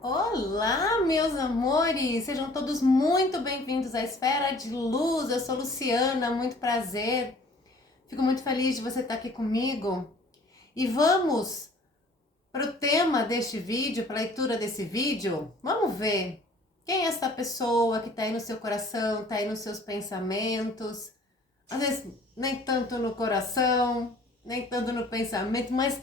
Olá, meus amores! Sejam todos muito bem-vindos à Esfera de Luz. Eu sou Luciana, muito prazer. Fico muito feliz de você estar aqui comigo. E vamos para o tema deste vídeo, para a leitura desse vídeo. Vamos ver quem é essa pessoa que está aí no seu coração, está aí nos seus pensamentos. Às vezes nem tanto no coração, nem tanto no pensamento, mas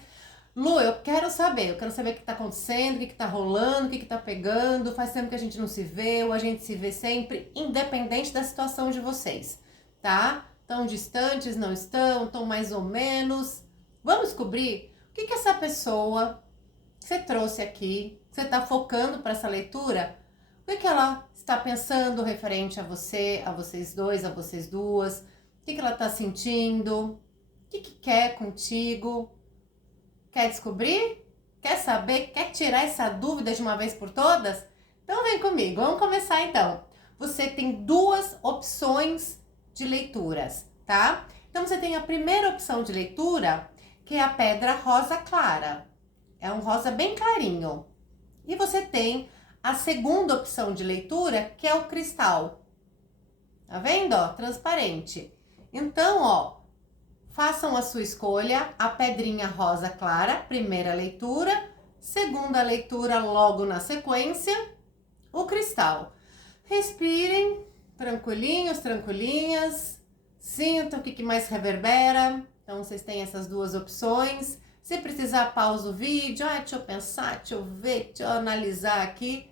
Lu, eu quero saber o que tá acontecendo, o que tá rolando, o que tá pegando. Faz tempo que a gente não se vê, ou a gente se vê sempre, independente da situação de vocês, tá? Tão distantes, não estão, tão mais ou menos. Vamos descobrir o que essa pessoa que você trouxe aqui, que você está focando para essa leitura, o que ela está pensando referente a você, a vocês dois, a vocês duas, o que ela está sentindo, o que quer contigo. Quer descobrir? Quer saber? Quer tirar essa dúvida de uma vez por todas? Então vem comigo, vamos começar então. Você tem duas opções de leituras, tá? Então você tem a primeira opção de leitura, que é a pedra rosa clara. É um rosa bem clarinho. E você tem a segunda opção de leitura, que é o cristal. Tá vendo, ó? Transparente. Então, ó, façam a sua escolha, a pedrinha rosa clara, primeira leitura, segunda leitura logo na sequência, o cristal. Respirem, tranquilinhos, tranquilinhas, sintam o que mais reverbera. Então vocês têm essas duas opções. Se precisar, pausa o vídeo. Deixa eu pensar, deixa eu ver, deixa eu analisar aqui.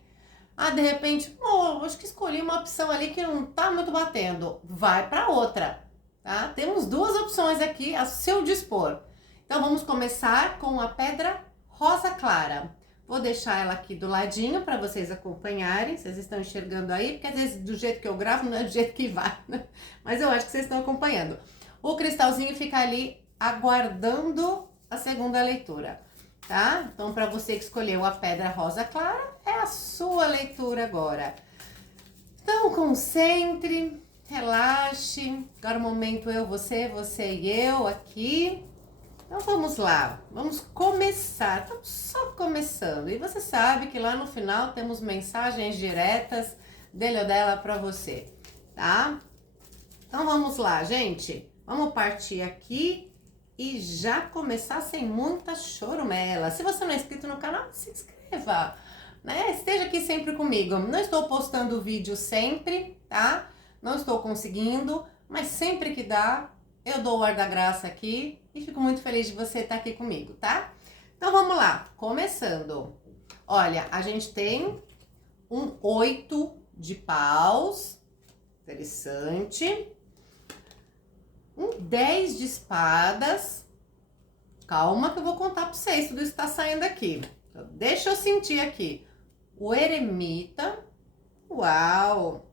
De repente, acho que escolhi uma opção ali que não tá muito batendo. Vai para outra, tá? Temos duas opções aqui a seu dispor. Então vamos começar com a pedra rosa clara. Vou deixar ela aqui do ladinho para vocês acompanharem. Vocês estão enxergando aí, porque às vezes do jeito que eu gravo não é do jeito que vai, né? Mas eu acho que vocês estão acompanhando. O cristalzinho fica ali aguardando a segunda leitura, tá? Então, para você que escolheu a pedra rosa clara, é a sua leitura agora. Então, concentre, relaxe. Agora o momento eu, você e eu aqui. Então, vamos lá. Vamos começar. Estamos só começando. E você sabe que lá no final temos mensagens diretas dele ou dela para você, tá? Então, vamos lá, gente. Vamos partir aqui e já começar sem muita chorumela. Se você não é inscrito no canal, se inscreva, né? Esteja aqui sempre comigo. Não estou postando vídeo sempre, tá? Não estou conseguindo, mas sempre que dá, eu dou o ar da graça aqui e fico muito feliz de você estar aqui comigo, tá? Então vamos lá, começando. Olha, a gente tem um 8 de paus, interessante. Um 10 de espadas. Calma que eu vou contar para vocês tudo isso que tá saindo aqui. Então, deixa eu sentir aqui. O eremita. Uau!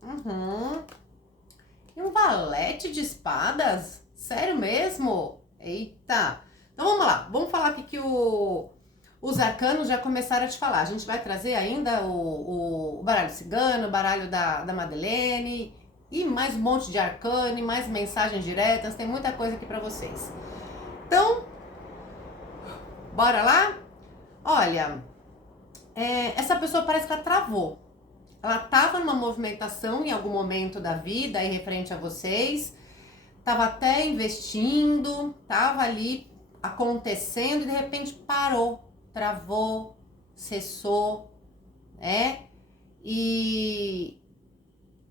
E um valete de espadas? Sério mesmo? Eita! Então vamos lá. Vamos falar aqui que os arcanos já começaram a te falar. A gente vai trazer ainda o baralho cigano, o baralho da Madeleine e mais um monte de arcano, mais mensagens diretas. Tem muita coisa aqui para vocês. Então, bora lá? Olha, essa pessoa parece que ela travou. Ela estava numa movimentação em algum momento da vida aí referente a vocês, estava até investindo, estava ali acontecendo e de repente parou, travou, cessou, né? E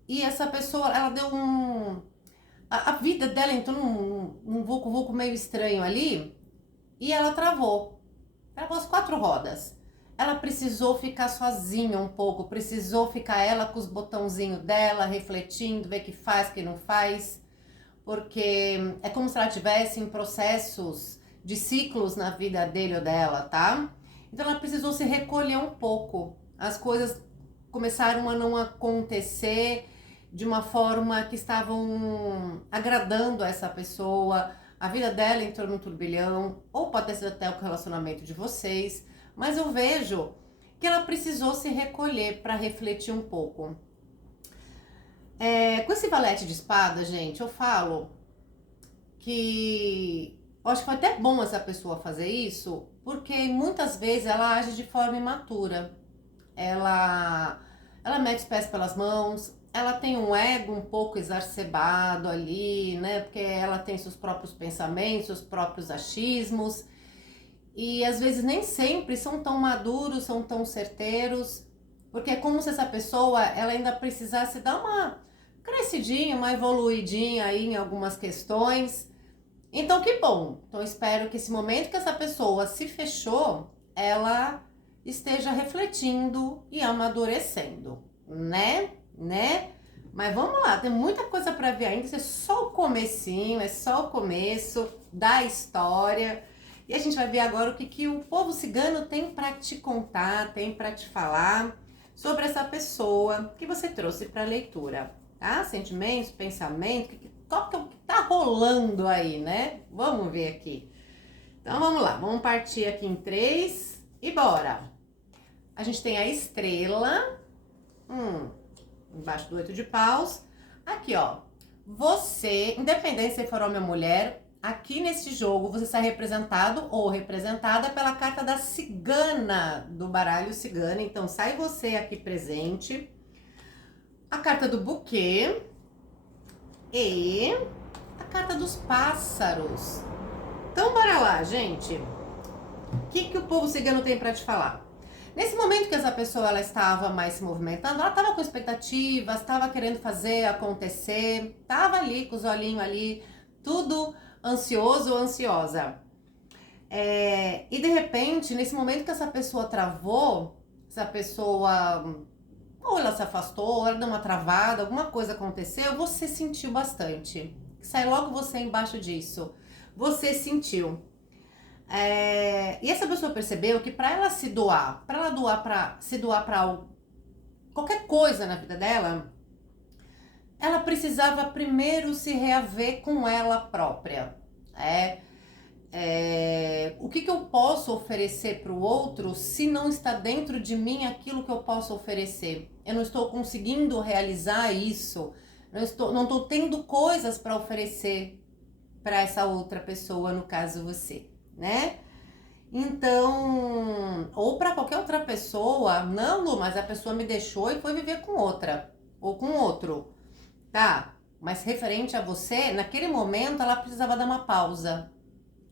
essa pessoa, ela deu a vida dela entrou num vulco meio estranho ali e ela travou. Travou as quatro rodas. Ela precisou ficar sozinha um pouco, precisou ficar ela com os botãozinhos dela, refletindo, ver o que faz, o que não faz, porque é como se ela tivesse em processos de ciclos na vida dele ou dela, tá? Então ela precisou se recolher um pouco. As coisas começaram a não acontecer de uma forma que estavam agradando a essa pessoa. A vida dela entrou num turbilhão, ou pode ter sido até o relacionamento de vocês, mas eu vejo que ela precisou se recolher para refletir um pouco. Com esse valete de espada, gente, eu falo que eu acho que foi até bom essa pessoa fazer isso, porque muitas vezes ela age de forma imatura. ela mete os pés pelas mãos, ela tem um ego um pouco exacerbado ali, né? Porque ela tem seus próprios pensamentos, seus próprios achismos, e às vezes nem sempre são tão maduros, são tão certeiros, porque é como se essa pessoa ela ainda precisasse dar uma crescidinha, uma evoluidinha aí em algumas questões. Então, que bom. Então, espero que esse momento que essa pessoa se fechou, ela esteja refletindo e amadurecendo, né? Né? Mas vamos lá, tem muita coisa para ver ainda. Isso é só o comecinho, é só o começo da história. E a gente vai ver agora o que o povo cigano tem para te contar, tem para te falar sobre essa pessoa que você trouxe para a leitura, tá? Sentimentos, pensamentos, qual que é o que tá rolando aí, né? Vamos ver aqui. Então vamos lá, vamos partir aqui em 3 e bora. A gente tem a estrela, embaixo do 8 de paus. Aqui, ó, você, independente se for homem ou mulher, aqui nesse jogo você está representado ou representada pela carta da cigana, do baralho cigana. Então sai você aqui presente. A carta do buquê e a carta dos pássaros. Então bora lá, gente. O que o povo cigano tem para te falar? Nesse momento que essa pessoa ela estava mais se movimentando, ela estava com expectativas, estava querendo fazer acontecer, estava ali com os olhinhos ali, tudo ansioso ou ansiosa. E de repente, nesse momento que essa pessoa travou, essa pessoa ou ela se afastou, ou ela deu uma travada, alguma coisa aconteceu, você sentiu bastante. Sai logo você embaixo disso. Você sentiu. E essa pessoa percebeu que para ela se doar, se doar para qualquer coisa na vida dela, ela precisava primeiro se reaver com ela própria. O que eu posso oferecer para o outro se não está dentro de mim aquilo que eu posso oferecer? Eu não estou conseguindo realizar isso, não estou tendo coisas para oferecer para essa outra pessoa, no caso você, né? Então, ou para qualquer outra pessoa, não, Lu, mas a pessoa me deixou e foi viver com outra, ou com outro, tá? Mas referente a você, naquele momento ela precisava dar uma pausa.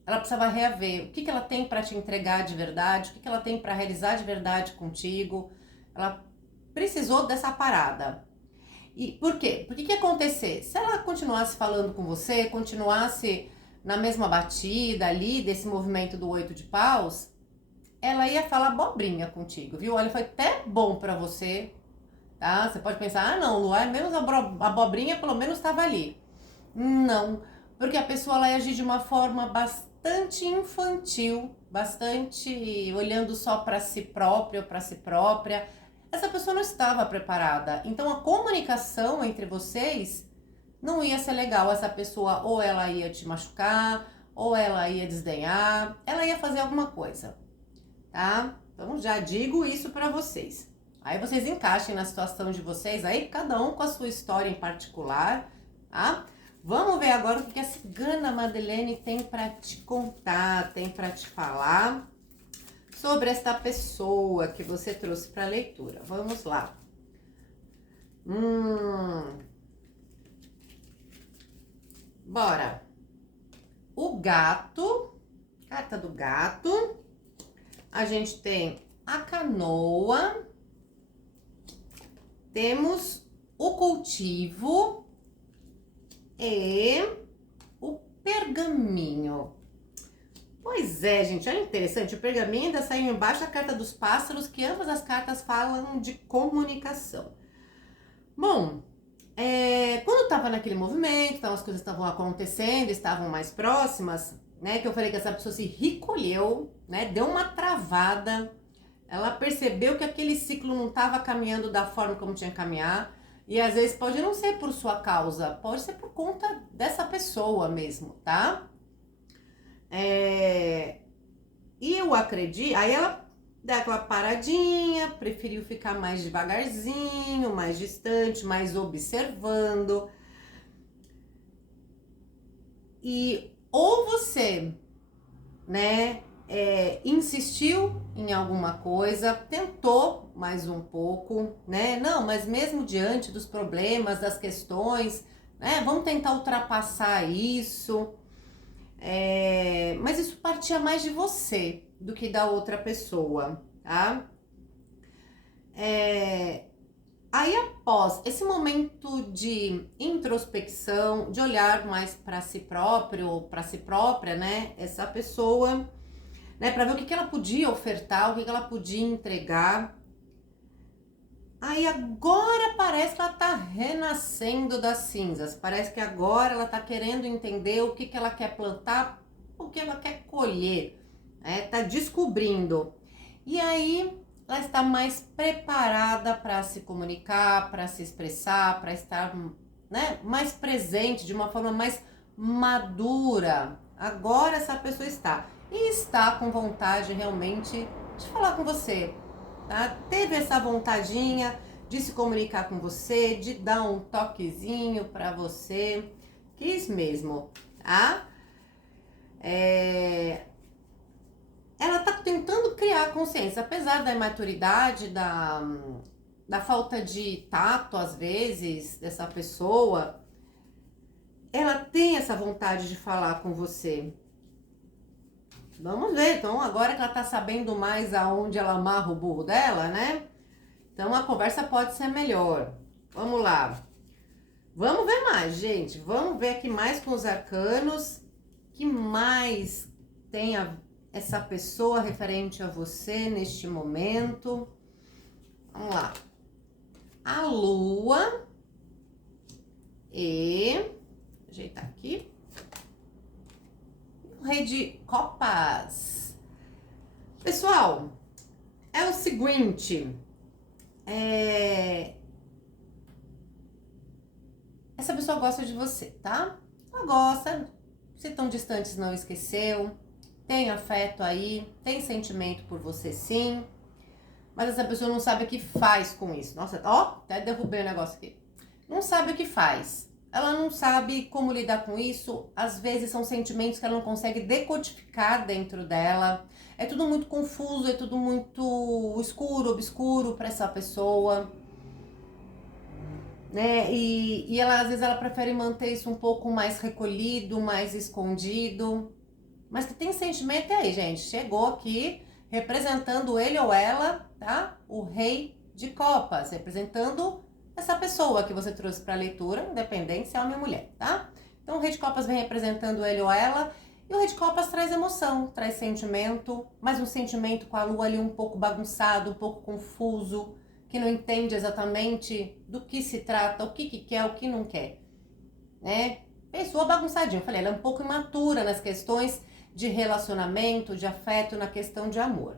Ela precisava reaver o que ela tem para te entregar de verdade, o que ela tem para realizar de verdade contigo. Ela precisou dessa parada. E por quê? Porque que ia acontecer? Se ela continuasse falando com você, continuasse na mesma batida ali, desse movimento do 8 de paus, ela ia falar abobrinha contigo, viu? Olha, foi até bom para você, tá? Você pode pensar, não, Lu, menos a abobrinha pelo menos estava ali. Não, porque a pessoa ela ia agir de uma forma bastante infantil, bastante olhando só para si própria ou para si própria. Essa pessoa não estava preparada. Então a comunicação entre vocês não ia ser legal. Essa pessoa ou ela ia te machucar, ou ela ia desdenhar, ela ia fazer alguma coisa, tá? Então já digo isso para vocês. Aí vocês encaixem na situação de vocês, aí cada um com a sua história em particular, tá? Vamos ver agora o que a cigana Madeleine tem para te contar, tem para te falar sobre esta pessoa que você trouxe para leitura. Vamos lá. Bora. O gato, carta do gato. A gente tem a canoa. Temos o cultivo e o pergaminho. Pois é, gente, olha interessante, o pergaminho ainda saiu embaixo da carta dos pássaros, que ambas as cartas falam de comunicação. Bom, quando estava naquele movimento, então as coisas estavam acontecendo, estavam mais próximas, né, que eu falei que essa pessoa se recolheu, né, deu uma travada, ela percebeu que aquele ciclo não estava caminhando da forma como tinha que caminhar, e às vezes pode não ser por sua causa, pode ser por conta dessa pessoa mesmo, tá? E eu acredito, aí ela deu aquela paradinha, preferiu ficar mais devagarzinho, mais distante, mais observando. E ou você, né, insistiu em alguma coisa, tentou mais um pouco, né? Não, mas mesmo diante dos problemas, das questões, né? Vamos tentar ultrapassar isso. Mas isso partia mais de você do que da outra pessoa, tá? Aí após esse momento de introspecção, de olhar mais para si próprio ou para si própria, né? Essa pessoa, né? Para ver o que ela podia ofertar, o que ela podia entregar. Aí agora parece que ela tá renascendo das cinzas. Parece que agora ela tá querendo entender o que ela quer plantar, o que ela quer colher, né? Tá descobrindo. E aí ela está mais preparada para se comunicar, para se expressar, para estar, né, mais presente, de uma forma mais madura. Agora essa pessoa está. E está com vontade realmente de falar com você. Tá? Teve essa vontadinha de se comunicar com você, de dar um toquezinho para você, quis mesmo, tá? Ela tá tentando criar consciência, apesar da imaturidade, da falta de tato às vezes dessa pessoa, ela tem essa vontade de falar com você. Vamos ver, então agora que ela tá sabendo mais aonde ela amarra o burro dela, né? Então a conversa pode ser melhor. Vamos lá. Vamos ver mais, gente. Vamos ver aqui mais com os arcanos. Que mais tem essa pessoa referente a você neste momento? Vamos lá. A lua e... ajeitar aqui. O rei de copas. Pessoal, é o seguinte... essa pessoa gosta de você, tá? Ela gosta, se tão distantes não esqueceu, tem afeto aí, tem sentimento por você sim, mas essa pessoa não sabe o que faz com isso. Nossa, ó, até derrubei o negócio aqui. Não sabe o que faz. Ela não sabe como lidar com isso. Às vezes são sentimentos que ela não consegue decodificar dentro dela. É tudo muito confuso, é tudo muito escuro, obscuro para essa pessoa, né? E ela, às vezes ela prefere manter isso um pouco mais recolhido, mais escondido. Mas que tem sentimento aí, gente. Chegou aqui representando ele ou ela, tá? O rei de copas, representando essa pessoa que você trouxe para a leitura, independente se é homem ou mulher, tá? Então o rei de copas vem representando ele ou ela. E o rei de copas traz emoção, traz sentimento, mas um sentimento com a lua ali um pouco bagunçado, um pouco confuso, que não entende exatamente do que se trata, o que quer, o que não quer, né? Pessoa bagunçadinha, eu falei, ela é um pouco imatura nas questões de relacionamento, de afeto, na questão de amor.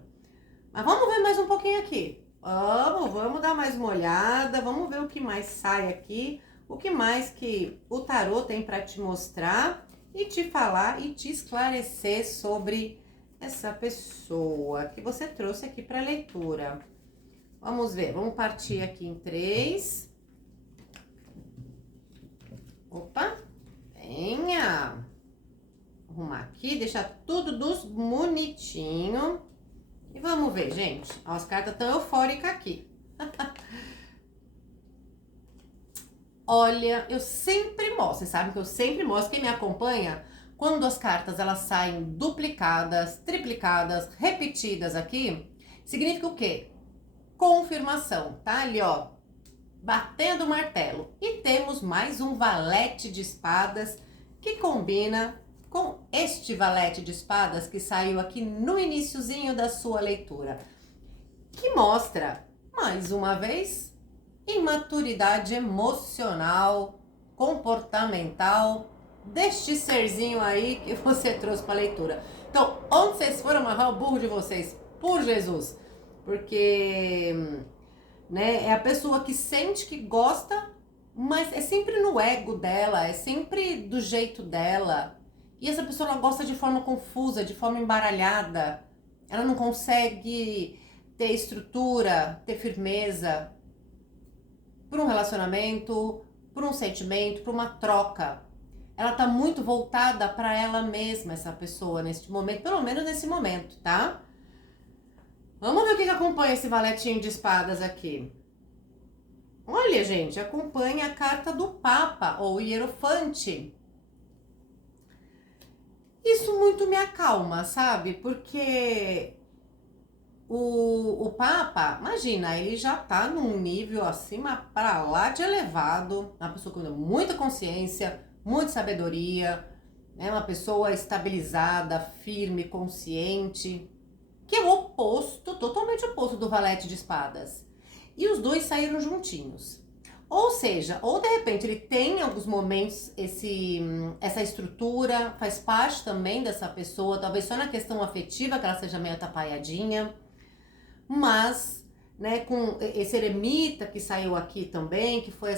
Mas vamos ver mais um pouquinho aqui. Vamos dar mais uma olhada, vamos ver o que mais sai aqui, o que mais que o tarô tem para te mostrar e te falar e te esclarecer sobre essa pessoa que você trouxe aqui para leitura. Vamos ver, vamos partir aqui em 3. Opa, venha. Arrumar aqui, deixar tudo dos bonitinho. E vamos ver, gente. Ó, as cartas estão eufóricas aqui. Olha, eu sempre mostro, vocês sabem que eu sempre mostro, quem me acompanha, quando as cartas elas saem duplicadas, triplicadas, repetidas aqui, significa o quê? Confirmação, tá? Ali, ó, batendo o martelo. E temos mais um valete de espadas que combina com este valete de espadas que saiu aqui no iniciozinho da sua leitura, que mostra, mais uma vez, imaturidade emocional, comportamental deste serzinho aí que você trouxe para a leitura. Então, onde vocês foram amarrar o burro de vocês? Por Jesus! Porque, né, é a pessoa que sente que gosta, mas é sempre no ego dela, é sempre do jeito dela. E essa pessoa ela gosta de forma confusa, de forma embaralhada. Ela não consegue ter estrutura, ter firmeza para um relacionamento, para um sentimento, para uma troca. ela tá muito voltada para ela mesma, essa pessoa, neste momento, pelo menos nesse momento, tá? Vamos ver o que acompanha esse valetinho de espadas aqui. Olha, gente, acompanha a carta do Papa, ou Hierofante. Isso muito me acalma, sabe? Porque o Papa, imagina, ele já tá num nível acima para lá de elevado, uma pessoa com muita consciência, muita sabedoria, né? Uma pessoa estabilizada, firme, consciente, que é o oposto, totalmente oposto do valete de espadas. E os dois saíram juntinhos. Ou seja, ou de repente ele tem em alguns momentos essa estrutura, faz parte também dessa pessoa, talvez só na questão afetiva que ela seja meio atrapalhadinha, mas, né, com esse eremita que saiu aqui também, que foi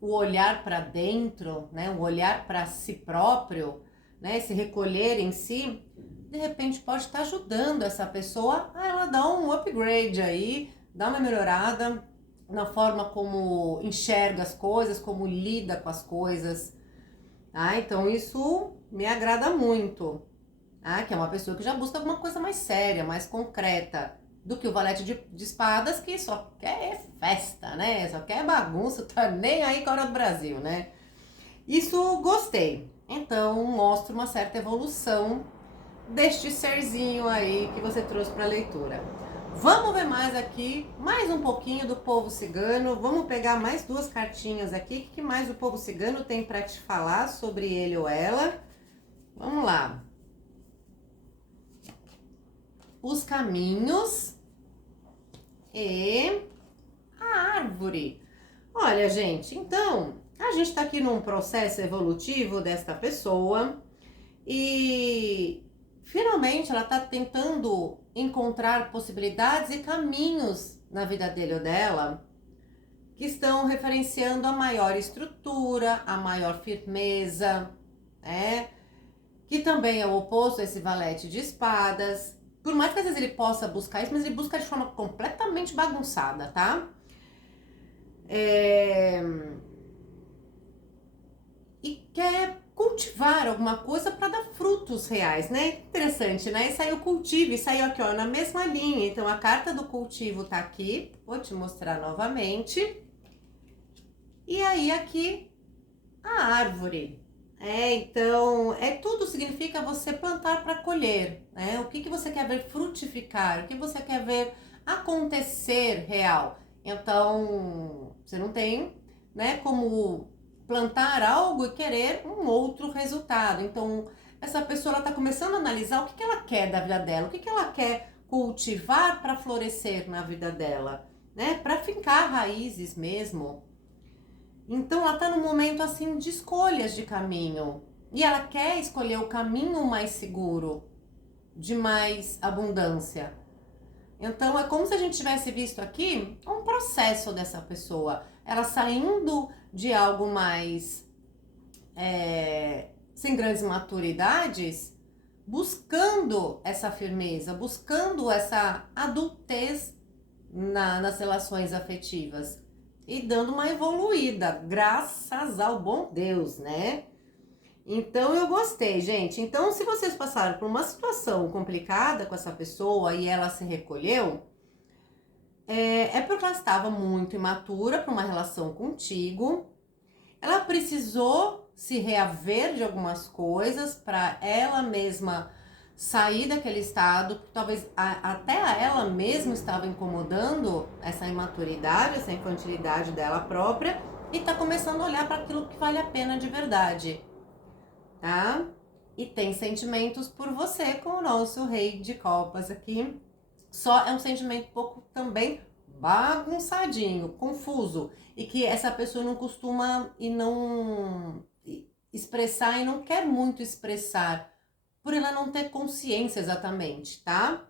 o olhar para dentro, né, o olhar para si próprio, né, esse recolher em si, de repente pode estar ajudando essa pessoa a ela dar um upgrade aí, dar uma melhorada na forma como enxerga as coisas, como lida com as coisas. Ah, então isso me agrada muito. Ah, que é uma pessoa que já busca alguma coisa mais séria, mais concreta do que o valete de espadas, que só quer festa, né? Só quer bagunça, tá nem aí com a hora do Brasil, né? Isso gostei. Então mostra uma certa evolução deste serzinho aí que você trouxe para a leitura. Vamos ver mais aqui, mais um pouquinho do povo cigano. Vamos pegar mais duas cartinhas aqui. O que mais o povo cigano tem para te falar sobre ele ou ela? Vamos lá. Os caminhos e a árvore. Olha, gente, então, a gente tá aqui num processo evolutivo desta pessoa e finalmente ela tá tentando encontrar possibilidades e caminhos na vida dele ou dela que estão referenciando a maior estrutura, a maior firmeza, né? Que também é o oposto a esse valete de espadas. Por mais que às vezes ele possa buscar isso, mas ele busca de forma completamente bagunçada, tá? E quer cultivar alguma coisa para dar frutos reais, né? Interessante, né? E saiu cultivo, e saiu aqui, ó, na mesma linha. Então a carta do cultivo tá aqui, vou te mostrar novamente. E aí aqui a árvore. Então, tudo significa você plantar para colher, né? O que você quer ver frutificar, o que você quer ver acontecer real. Então, você não tem, né, como plantar algo e querer um outro resultado. Então, essa pessoa está começando a analisar o que ela quer da vida dela, o que ela quer cultivar para florescer na vida dela, né? Para fincar raízes mesmo. Então ela está num momento assim de escolhas de caminho. E ela quer escolher o caminho mais seguro, de mais abundância. Então é como se a gente tivesse visto aqui um processo dessa pessoa. Ela saindo de algo mais sem grandes maturidades, buscando essa firmeza, buscando essa adultez nas relações afetivas e dando uma evoluída, graças ao bom Deus, né? Então eu gostei, gente. Então, se vocês passaram por uma situação complicada com essa pessoa e ela se recolheu, porque ela estava muito imatura para uma relação contigo. Ela precisou se reaver de algumas coisas para ela mesma sair daquele estado, porque talvez até a ela mesma estava incomodando essa imaturidade, essa infantilidade dela própria, e tá começando a olhar para aquilo que vale a pena de verdade, tá? E tem sentimentos por você com o nosso rei de copas aqui. Só é um sentimento um pouco também bagunçadinho, confuso, e que essa pessoa não costuma e não expressar e não quer muito expressar, por ela não ter consciência exatamente, tá?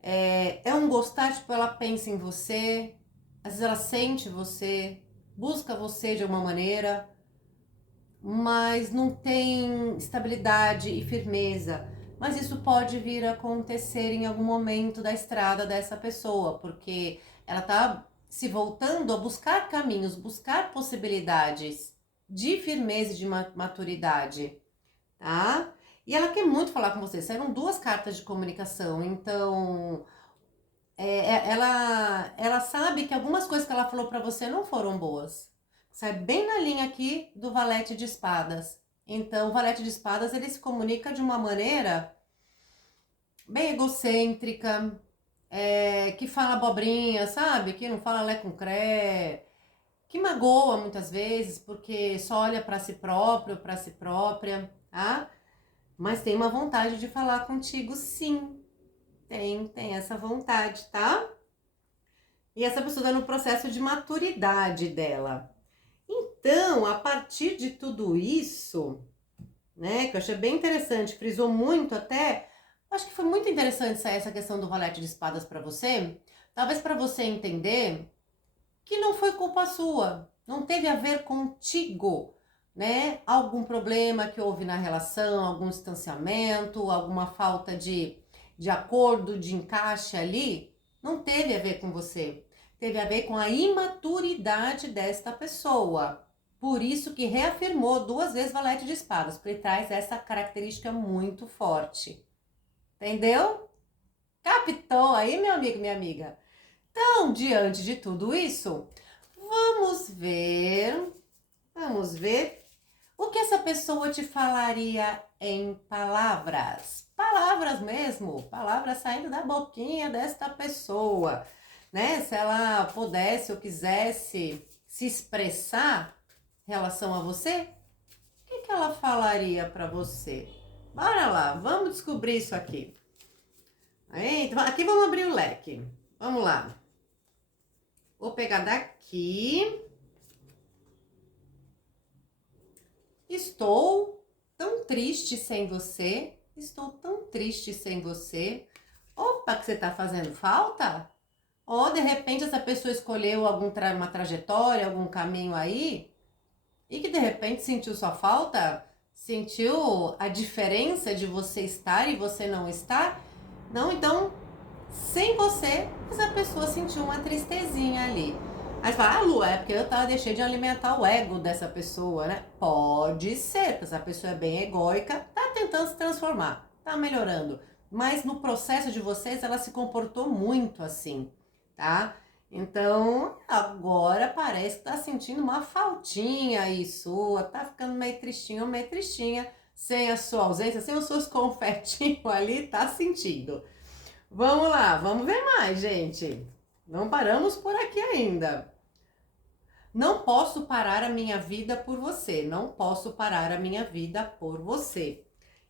É um gostar, tipo, ela pensa em você, às vezes ela sente você, busca você de alguma maneira, mas não tem estabilidade e firmeza. Mas isso pode vir a acontecer em algum momento da estrada dessa pessoa, porque ela tá se voltando a buscar caminhos, buscar possibilidades. de firmeza e de maturidade, tá? E ela quer muito falar com você. Saíram duas cartas de comunicação, então ela sabe que algumas coisas que ela falou pra você não foram boas. Sai bem na linha aqui do valete de espadas. Então, o valete de espadas, ele se comunica de uma maneira bem egocêntrica, que fala abobrinha, sabe? Que não fala lé com cré, que magoa muitas vezes, porque só olha pra si próprio, pra si própria, tá? Mas tem uma vontade de falar contigo, sim. Tem essa vontade, tá? E essa pessoa está no processo de maturidade dela. Então, a partir de tudo isso, né, que eu achei bem interessante, frisou muito até, acho que foi muito interessante sair essa questão do valete de espadas para você, talvez para você entender que não foi culpa sua, não teve a ver contigo, né? Algum problema que houve na relação, algum distanciamento, alguma falta de acordo, de encaixe ali, não teve a ver com você. Teve a ver com a imaturidade desta pessoa. Por isso que reafirmou duas vezes valete de espadas, porque traz essa característica muito forte. Entendeu? Captou aí, meu amigo, minha amiga? Então, diante de tudo isso, vamos ver o que essa pessoa te falaria em palavras. Palavras mesmo, palavras saindo da boquinha desta pessoa, né? Se ela pudesse ou quisesse se expressar em relação a você, o que ela falaria para você? Bora lá, vamos descobrir isso aqui. Então, aqui vamos abrir o leque. Vamos lá. Vou pegar daqui. Estou tão triste sem você. Estou tão triste sem você. Opa, que você tá fazendo falta? Ou de repente essa pessoa escolheu uma trajetória, algum caminho aí e que de repente sentiu sua falta, sentiu a diferença de você estar e você não estar. Não, então, sem você, essa pessoa sentiu uma tristezinha ali. Aí você fala, Lu, é porque deixei de alimentar o ego dessa pessoa, né? Pode ser, porque essa pessoa é bem egóica, tá tentando se transformar, tá melhorando. Mas no processo de vocês, ela se comportou muito assim, tá? Então, agora parece que tá sentindo uma faltinha aí sua, tá ficando meio tristinha, sem a sua ausência, sem os seus confetinhos ali, tá sentindo. Vamos lá, vamos ver mais, gente. Não paramos por aqui ainda. Não posso parar a minha vida por você. Não posso parar a minha vida por você.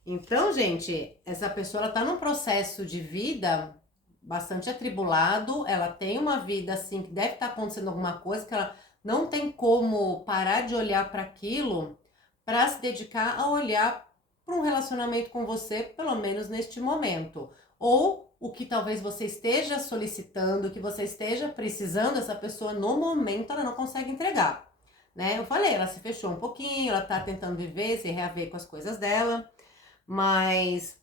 Então, gente, essa pessoa ela tá num processo de vida bastante atribulado. Ela tem uma vida assim que deve estar acontecendo alguma coisa que ela não tem como parar de olhar para aquilo para se dedicar a olhar para um relacionamento com você, pelo menos neste momento. Ou o que talvez você esteja solicitando, que você esteja precisando, essa pessoa no momento ela não consegue entregar, né? Eu falei, ela se fechou um pouquinho, ela tá tentando viver, se reaver com as coisas dela, mas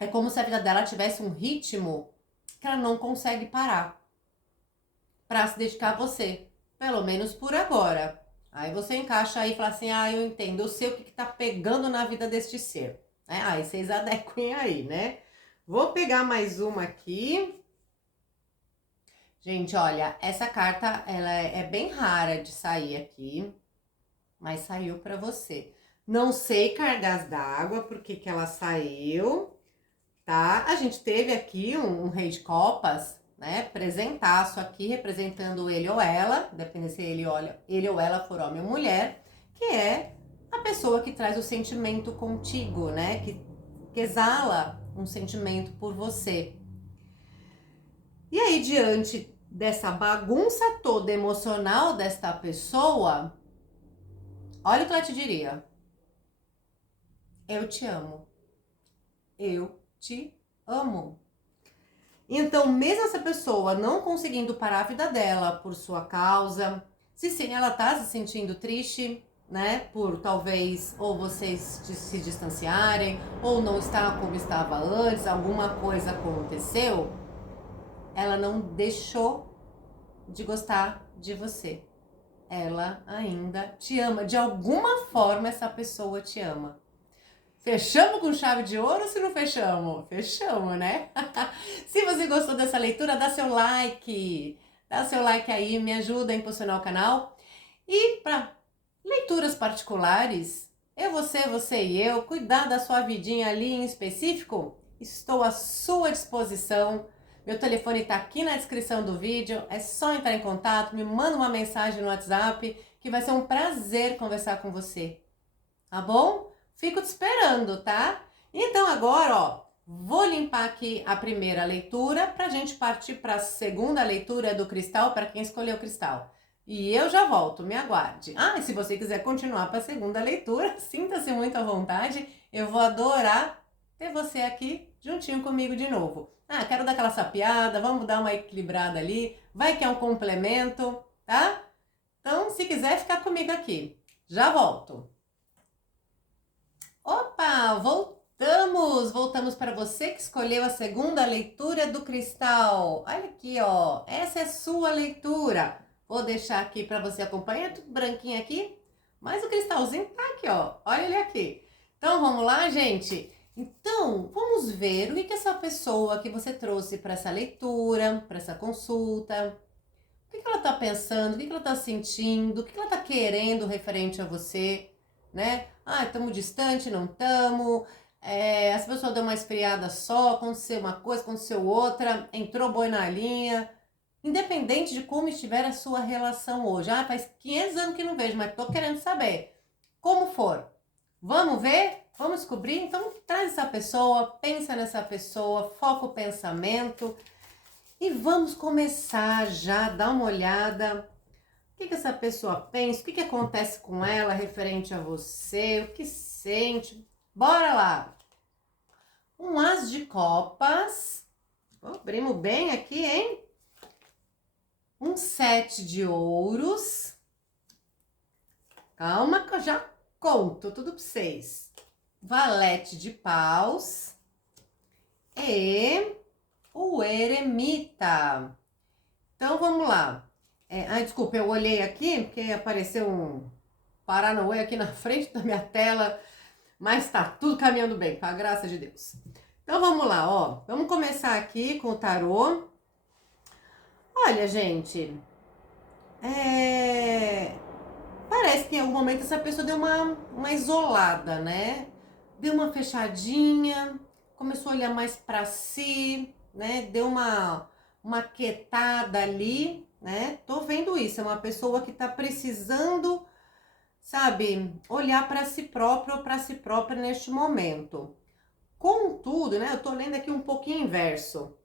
é como se a vida dela tivesse um ritmo que ela não consegue parar para se dedicar a você, pelo menos por agora. Aí você encaixa aí e fala assim, eu entendo, eu sei o que tá pegando na vida deste ser, né? Aí vocês adequem aí, né? Vou pegar mais uma aqui. Gente, olha, essa carta ela é bem rara de sair aqui, mas saiu para você. Não sei cargas d'água, por que ela saiu, tá? A gente teve aqui um rei de copas, né? Presentaço aqui, representando ele ou ela, depende se ele ou ela for homem ou mulher, que é a pessoa que traz o sentimento contigo, né? Que exala um sentimento por você. E aí, diante dessa bagunça toda emocional desta pessoa, olha o que ela te diria. Eu te amo. Eu te amo. Então, mesmo essa pessoa não conseguindo parar a vida dela por sua causa, se sim, ela tá se sentindo triste, né? Por talvez ou vocês se distanciarem, ou não estar como estava antes, alguma coisa aconteceu, ela não deixou de gostar de você. ela ainda te ama. De alguma forma, essa pessoa te ama. Fechamos com chave de ouro ou se não fechamos? Fechamos, né? Se você gostou dessa leitura, dá seu like. Dá seu like aí, me ajuda a impulsionar o canal. E para leituras particulares, você e eu, cuidar da sua vidinha ali em específico, estou à sua disposição. Meu telefone está aqui na descrição do vídeo, é só entrar em contato, me manda uma mensagem no WhatsApp, que vai ser um prazer conversar com você, tá bom? Fico te esperando, tá? Então agora, ó, vou limpar aqui a primeira leitura para a gente partir para a segunda leitura do cristal, para quem escolheu o cristal. E eu já volto, me aguarde. Ah, e se você quiser continuar para a segunda leitura, sinta-se muito à vontade. Eu vou adorar ter você aqui juntinho comigo de novo. Ah, quero dar aquela sapiada, vamos dar uma equilibrada ali. Vai que é um complemento, tá? Então, se quiser ficar comigo aqui, já volto. Opa, voltamos! Voltamos para você que escolheu a segunda leitura do cristal. Olha aqui, ó. Essa é a sua leitura. Vou deixar aqui para você acompanhar, tudo branquinho aqui, mas o cristalzinho tá aqui, ó. Olha ele aqui. Então vamos lá, gente? Então, vamos ver o que essa pessoa que você trouxe para essa leitura, para essa consulta, o que ela tá pensando, o que ela tá sentindo, o que ela tá querendo referente a você, né? Ah, estamos distante, não estamos. Essa pessoa deu uma esfriada só, aconteceu uma coisa, aconteceu outra, entrou boi na linha. Independente de como estiver a sua relação hoje. Ah, faz 500 anos que não vejo, mas tô querendo saber. Como for. Vamos ver? Vamos descobrir? Então, traz essa pessoa, pensa nessa pessoa, foca o pensamento. E vamos começar já, dar uma olhada. O que essa pessoa pensa? O que acontece com ela referente a você? O que sente? Bora lá! Um as de copas. Abrimos bem aqui, hein? Um 7 de ouros. Calma que eu já conto tudo para vocês. Valete de paus. E o eremita. Então, vamos lá. Desculpa, eu olhei aqui, porque apareceu um Paranauê aqui na frente da minha tela. Mas tá tudo caminhando bem, com a graça de Deus. Então, vamos lá, ó. Vamos começar aqui com o tarô. Olha, gente, parece que em algum momento essa pessoa deu uma isolada, né? Deu uma fechadinha, começou a olhar mais para si, né? Deu uma quietada ali, né? Tô vendo isso, é uma pessoa que tá precisando, sabe, olhar para si próprio ou para si própria neste momento. Contudo, né? Eu tô lendo aqui um pouquinho inverso.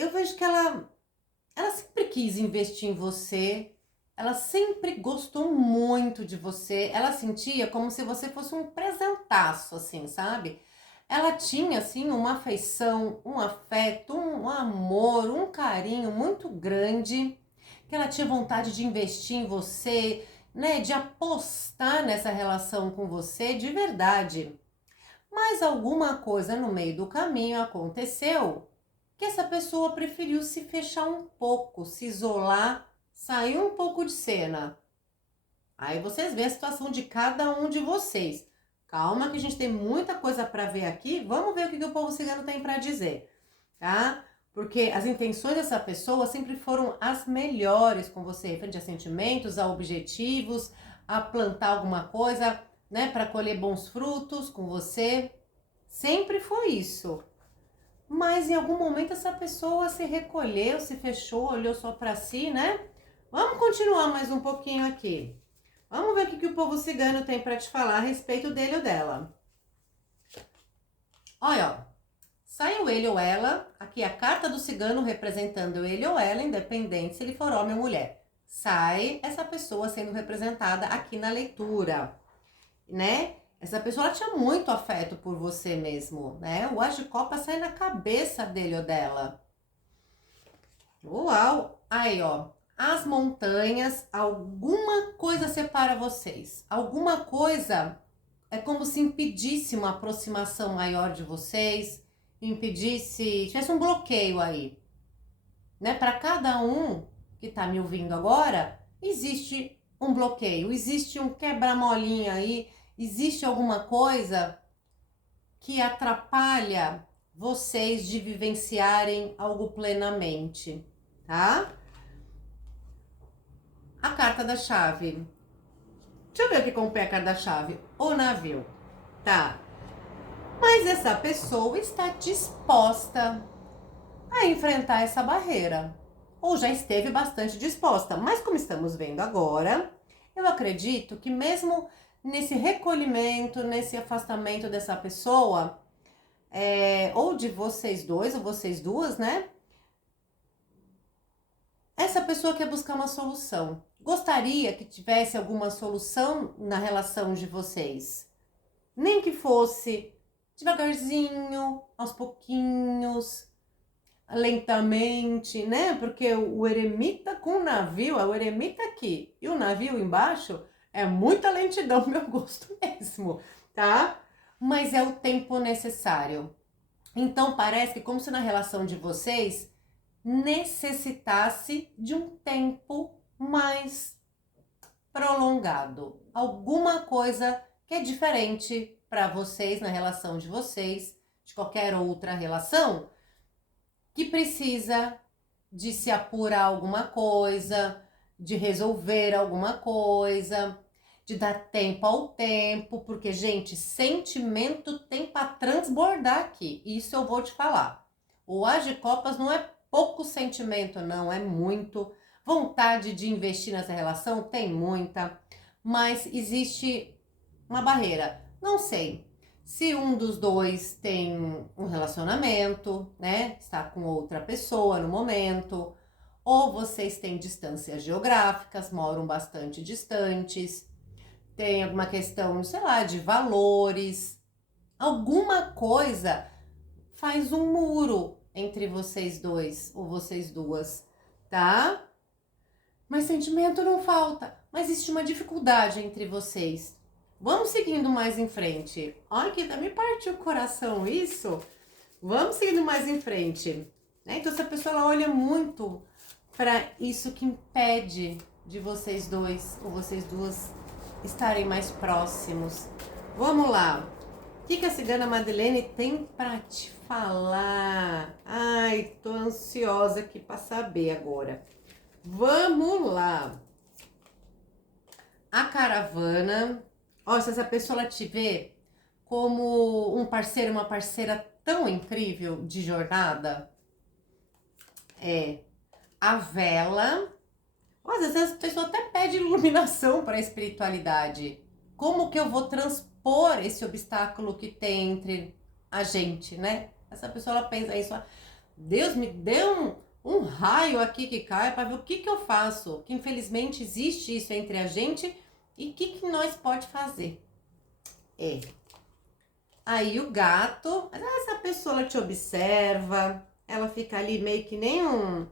Eu vejo que ela sempre quis investir em você, ela sempre gostou muito de você, ela sentia como se você fosse um presentaço, assim, sabe? Ela tinha, assim, uma afeição, um afeto, um amor, um carinho muito grande, que ela tinha vontade de investir em você, né? De apostar nessa relação com você de verdade. Mas alguma coisa no meio do caminho aconteceu que essa pessoa preferiu se fechar um pouco, se isolar, sair um pouco de cena. Aí vocês veem a situação de cada um de vocês. Calma que a gente tem muita coisa para ver aqui. Vamos ver o que o povo cigano tem para dizer, tá? Porque as intenções dessa pessoa sempre foram as melhores com você, frente a sentimentos, a objetivos, a plantar alguma coisa, né, para colher bons frutos com você. Sempre foi isso. Mas em algum momento essa pessoa se recolheu, se fechou, olhou só para si, né? Vamos continuar mais um pouquinho aqui. Vamos ver o que o povo cigano tem para te falar a respeito dele ou dela. Olha, ó. Saiu ele ou ela. Aqui a carta do cigano representando ele ou ela, independente se ele for homem ou mulher. Sai essa pessoa sendo representada aqui na leitura, né? Essa pessoa ela tinha muito afeto por você mesmo, né? O as de copa sai na cabeça dele ou dela. Uau! Aí, ó. As montanhas, alguma coisa separa vocês. Alguma coisa é como se impedisse uma aproximação maior de vocês, impedisse, tivesse um bloqueio aí. né? Para cada um que está me ouvindo agora, existe um bloqueio, existe um quebra-molinha aí, existe alguma coisa que atrapalha vocês de vivenciarem algo plenamente, tá? A carta da chave. Deixa eu ver o que compõe a carta da chave. O navio, tá? Mas essa pessoa está disposta a enfrentar essa barreira. Ou já esteve bastante disposta. Mas como estamos vendo agora, eu acredito que mesmo nesse recolhimento, nesse afastamento dessa pessoa, ou de vocês dois, ou vocês duas, né? Essa pessoa quer buscar uma solução. Gostaria que tivesse alguma solução na relação de vocês. Nem que fosse devagarzinho, aos pouquinhos, lentamente, né? Porque o eremita com o navio, é o eremita aqui e o navio embaixo, é muita lentidão, meu gosto mesmo, tá? Mas é o tempo necessário. Então parece que como se na relação de vocês necessitasse de um tempo mais prolongado. Alguma coisa que é diferente para vocês na relação de vocês, de qualquer outra relação, que precisa de se apurar alguma coisa, de resolver alguma coisa, de dar tempo ao tempo, porque, gente, sentimento tem para transbordar aqui. Isso eu vou te falar. O As de Copas não é pouco sentimento, não, é muito. Vontade de investir nessa relação tem muita, mas existe uma barreira. Não sei se um dos dois tem um relacionamento, né? Está com outra pessoa no momento, ou vocês têm distâncias geográficas, moram bastante distantes, tem alguma questão, sei lá, de valores, alguma coisa faz um muro entre vocês dois ou vocês duas, tá? Mas sentimento não falta, mas existe uma dificuldade entre vocês. Vamos seguindo mais em frente. Olha que me partiu o coração isso. Vamos seguindo mais em frente. Né? Então, essa pessoa ela olha muito para isso que impede de vocês dois ou vocês duas estarem mais próximos. Vamos lá. O que a cigana Madeleine tem para te falar? Ai, tô ansiosa aqui para saber agora. Vamos lá. A caravana. Ó, se essa pessoa ela te vê como um parceiro, uma parceira tão incrível de jornada, a vela. Às vezes a pessoa até pede iluminação para a espiritualidade. Como que eu vou transpor esse obstáculo que tem entre a gente, né? Essa pessoa ela pensa isso. Deus me deu um raio aqui que cai para ver o que eu faço. Que infelizmente existe isso entre a gente e o que nós pode fazer. Aí o gato, essa pessoa ela te observa, ela fica ali meio que nem um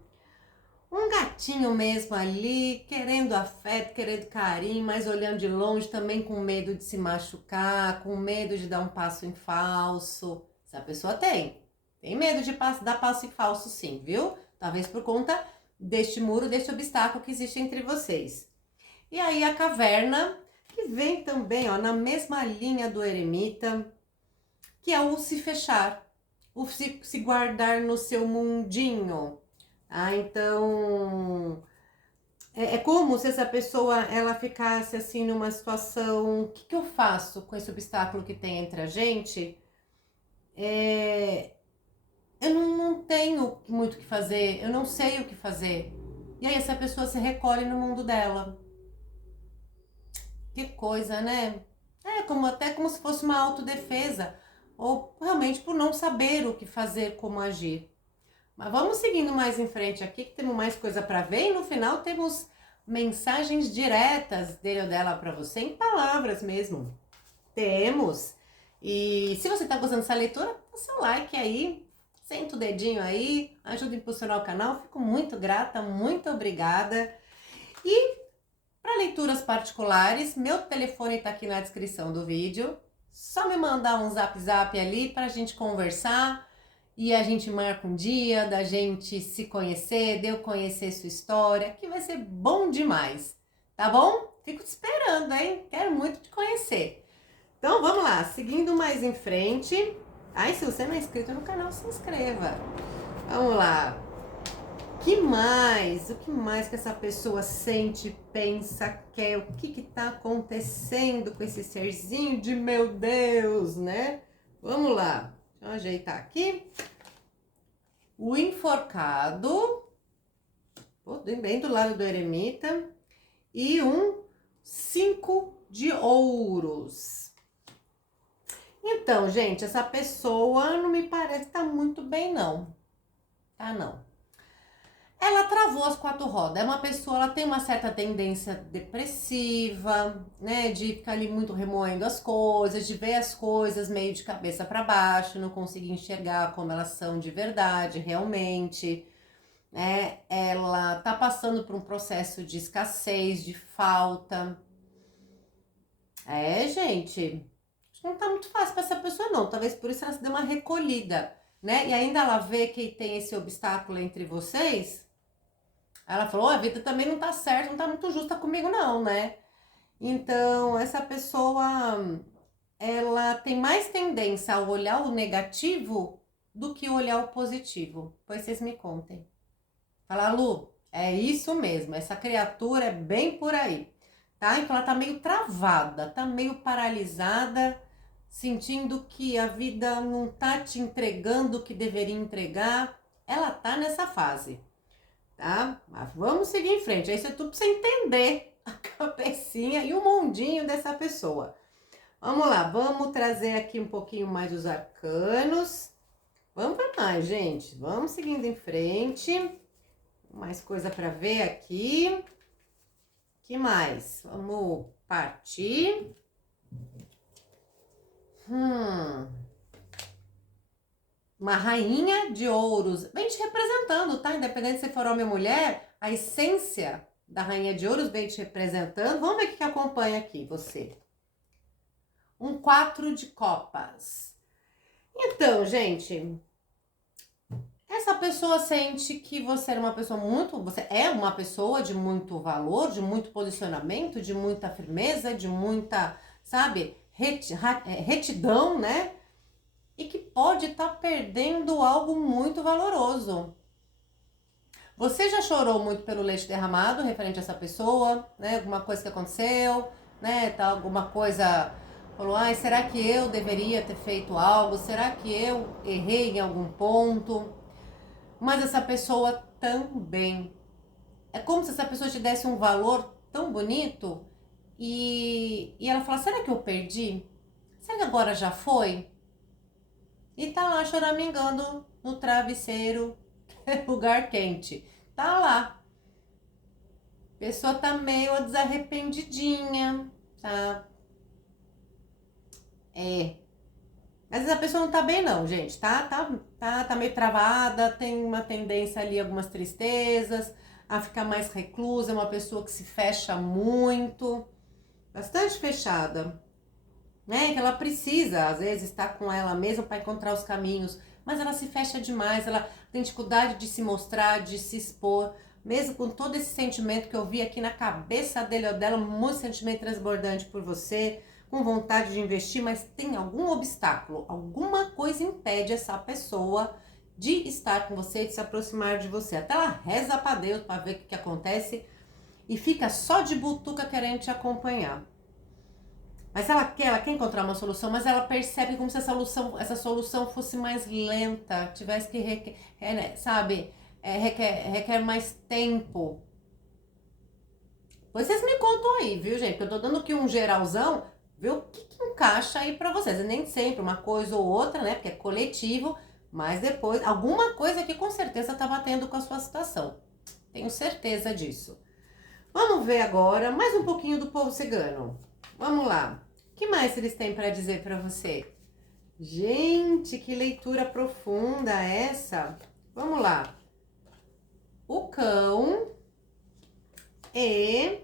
gatinho mesmo ali, querendo afeto, querendo carinho, mas olhando de longe também com medo de se machucar, com medo de dar um passo em falso. Essa pessoa tem medo de dar passo em falso sim, viu? Talvez por conta deste muro, deste obstáculo que existe entre vocês. E aí a caverna, que vem também, ó, na mesma linha do eremita, que é o se fechar, o se guardar no seu mundinho. Então, é como se essa pessoa, ela ficasse assim numa situação, o que eu faço com esse obstáculo que tem entre a gente? Eu não tenho muito o que fazer, eu não sei o que fazer. E aí essa pessoa se recolhe no mundo dela. Que coisa, né? Até como se fosse uma autodefesa, ou realmente por não saber o que fazer, como agir. Mas vamos seguindo mais em frente aqui, que temos mais coisa para ver. E no final temos mensagens diretas dele ou dela para você, em palavras mesmo. Temos. E se você está gostando dessa leitura, dá seu like aí, senta o dedinho aí, ajuda a impulsionar o canal. Fico muito grata, muito obrigada. E para leituras particulares, meu telefone está aqui na descrição do vídeo. Só me mandar um zap ali para a gente conversar e a gente marca um dia da gente se conhecer, de eu conhecer sua história, que vai ser bom demais, tá bom? Fico te esperando, hein? Quero muito te conhecer. Então vamos lá, seguindo mais em frente. Ai, se você não é inscrito no canal, se inscreva. Vamos lá. Que mais? O que mais que essa pessoa sente, pensa, quer? O que tá acontecendo com esse serzinho de meu Deus, né? Vamos lá. Deixa eu ajeitar aqui. O enforcado. Bem do lado do eremita. E um 5 de ouros. Então, gente, essa pessoa não me parece que tá muito bem, não. Tá, não. Ela travou as 4 rodas. É uma pessoa, ela tem uma certa tendência depressiva, né? De ficar ali muito remoendo as coisas, de ver as coisas meio de cabeça para baixo, não conseguir enxergar como elas são de verdade, realmente. Ela tá passando por um processo de escassez, de falta. Gente, acho que não tá muito fácil para essa pessoa, não. Talvez por isso ela se dê uma recolhida, né? E ainda ela vê que tem esse obstáculo entre vocês. Ela falou, a vida também não tá certa, não tá muito justa comigo não, né? Então, essa pessoa, ela tem mais tendência a olhar o negativo do que olhar o positivo. Pois vocês me contem. Fala, Lu, é isso mesmo, essa criatura é bem por aí, tá? Então, ela tá meio travada, tá meio paralisada, sentindo que a vida não tá te entregando o que deveria entregar. Ela tá nessa fase. Tá? Mas vamos seguir em frente. Isso é tudo pra você entender a cabecinha e o mundinho dessa pessoa. Vamos lá, vamos trazer aqui um pouquinho mais os arcanos. Vamos para mais, gente. Vamos seguindo em frente. Mais coisa para ver aqui. Que mais? Vamos partir. Uma rainha de ouros, vem te representando, tá? Independente se for homem ou mulher, a essência da rainha de ouros vem te representando. Vamos ver o que acompanha aqui, você. Um 4 de copas. Então, gente, essa pessoa sente que você é uma pessoa de muito valor, de muito posicionamento, de muita firmeza, de muita, sabe, retidão, né? E que pode estar perdendo algo muito valoroso. Você já chorou muito pelo leite derramado referente a essa pessoa, né? Alguma coisa que aconteceu, né? Tá, alguma coisa falou, ai, será que eu deveria ter feito algo? Será que eu errei em algum ponto? Mas essa pessoa também. É como se essa pessoa te desse um valor tão bonito e ela fala, será que eu perdi? Será que agora já foi? E tá lá choramingando no travesseiro, lugar quente. Tá lá. A pessoa tá meio desarrependidinha, tá? Às vezes a pessoa não tá bem não, gente, tá meio travada, tem uma tendência ali, algumas tristezas, a ficar mais reclusa, é uma pessoa que se fecha muito, bastante fechada. Né? Que ela precisa, às vezes, estar com ela mesma para encontrar os caminhos, mas ela se fecha demais, ela tem dificuldade de se mostrar, de se expor, mesmo com todo esse sentimento que eu vi aqui na cabeça dele ou dela, muito sentimento transbordante por você, com vontade de investir, mas tem algum obstáculo, alguma coisa impede essa pessoa de estar com você, de se aproximar de você. Até ela reza para Deus para ver o que acontece e fica só de butuca querendo te acompanhar. Mas ela quer encontrar uma solução, mas ela percebe como se essa solução fosse mais lenta, tivesse que, requer mais tempo. Vocês me contam aí, viu, gente? Eu tô dando aqui um geralzão, ver o que encaixa aí pra vocês. E nem sempre uma coisa ou outra, né? Porque é coletivo, mas depois, alguma coisa aqui com certeza tá batendo com a sua situação. Tenho certeza disso. Vamos ver agora mais um pouquinho do povo cigano. Vamos lá. O que mais eles têm para dizer para você? Gente, que leitura profunda essa. Vamos lá. O cão e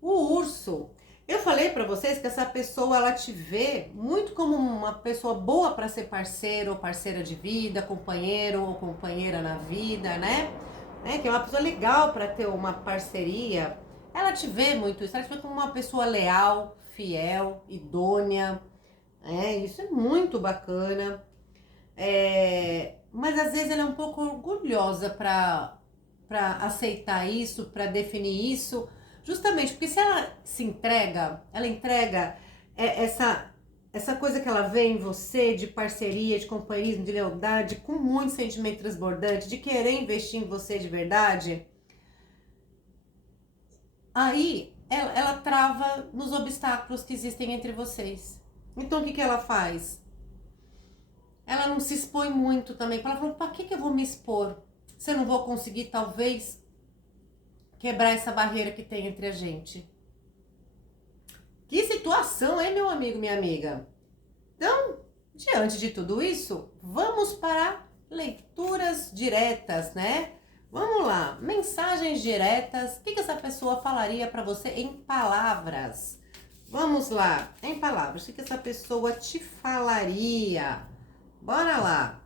o urso. Eu falei pra vocês que essa pessoa ela te vê muito como uma pessoa boa para ser parceiro ou parceira de vida, companheiro ou companheira na vida, né? Que é uma pessoa legal para ter uma parceria. Ela te vê muito isso, ela te vê como uma pessoa leal, fiel, idônea. Isso é muito bacana. Mas às vezes ela é um pouco orgulhosa para aceitar isso, para definir isso, justamente porque se ela se entrega, ela entrega essa coisa que ela vê em você de parceria, de companheirismo, de lealdade, com muito sentimento transbordante, de querer investir em você de verdade, aí ela trava nos obstáculos que existem entre vocês. Então o que ela faz? Ela não se expõe muito também. Ela falou, pra que eu vou me expor? Se eu não vou conseguir, talvez, quebrar essa barreira que tem entre a gente. Que situação, hein, meu amigo, minha amiga? Então, diante de tudo isso, vamos para leituras diretas, né? Vamos lá, mensagens diretas. O que essa pessoa falaria para você em palavras? Vamos lá, em palavras. O que essa pessoa te falaria? Bora lá.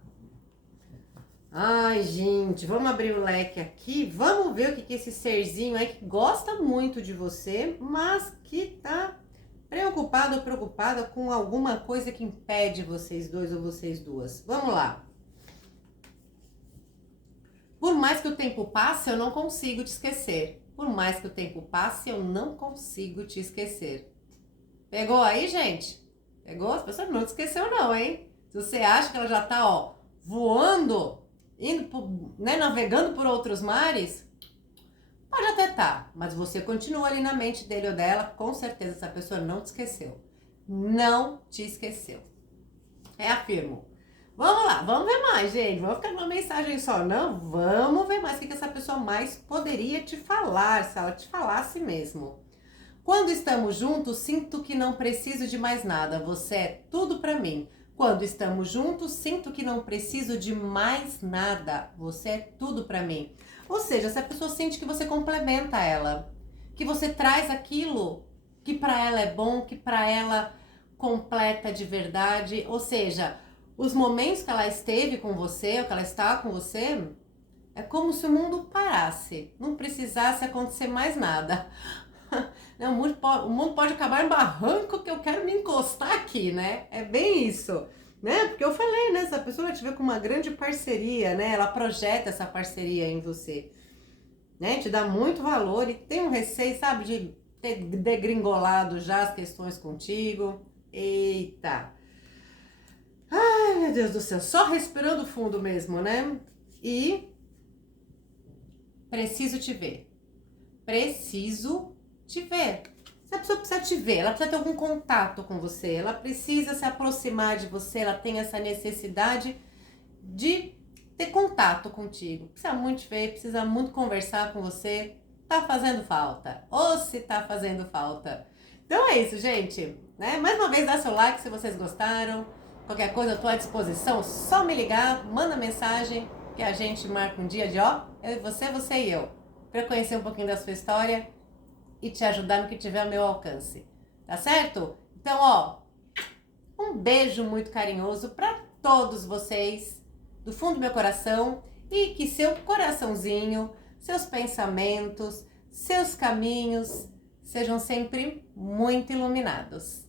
Ai, gente, vamos abrir o leque aqui. Vamos ver o que esse serzinho aí que gosta muito de você, mas que tá preocupado ou preocupada com alguma coisa que impede vocês dois ou vocês duas. Vamos lá. Por mais que o tempo passe, eu não consigo te esquecer. Por mais que o tempo passe, eu não consigo te esquecer. Pegou aí, gente? Pegou? As pessoas não te esqueceu não, hein? Se você acha que ela já tá, ó, voando, indo, né, navegando por outros mares, pode até tá, mas você continua ali na mente dele ou dela, com certeza essa pessoa não te esqueceu. Não te esqueceu. Afirmo. Vamos lá, vamos ver mais, gente. Vamos ficar numa mensagem só, não? Vamos ver mais o que essa pessoa mais poderia te falar, se ela te falasse mesmo. Quando estamos juntos, sinto que não preciso de mais nada. Você é tudo pra mim. Quando estamos juntos, sinto que não preciso de mais nada. Você é tudo pra mim. Ou seja, essa pessoa sente que você complementa ela, que você traz aquilo que pra ela é bom, que pra ela completa de verdade. Ou seja, os momentos que ela esteve com você, ou que ela está com você, é como se o mundo parasse, não precisasse acontecer mais nada. O mundo pode acabar em barranco que eu quero me encostar aqui, né? É bem isso, né? Porque eu falei, né? Essa pessoa te vê com uma grande parceria, né? Ela projeta essa parceria em você, né? Te dá muito valor e tem um receio, sabe? De ter degringolado já as questões contigo. Eita! Ai, meu Deus do céu, só respirando fundo mesmo, né? E preciso te ver. Preciso te ver. Essa pessoa precisa te ver, ela precisa ter algum contato com você, ela precisa se aproximar de você, ela tem essa necessidade de ter contato contigo. Precisa muito te ver, precisa muito conversar com você. Tá fazendo falta. Ou se tá fazendo falta. Então é isso, gente. Né? Mais uma vez, dá seu like se vocês gostaram. Qualquer coisa, eu tô à disposição. Só me ligar, manda mensagem que a gente marca um dia de ó, eu e você e eu. Pra eu conhecer um pouquinho da sua história e te ajudar no que tiver ao meu alcance. Tá certo? Então, ó, um beijo muito carinhoso para todos vocês, do fundo do meu coração, e que seu coraçãozinho, seus pensamentos, seus caminhos sejam sempre muito iluminados.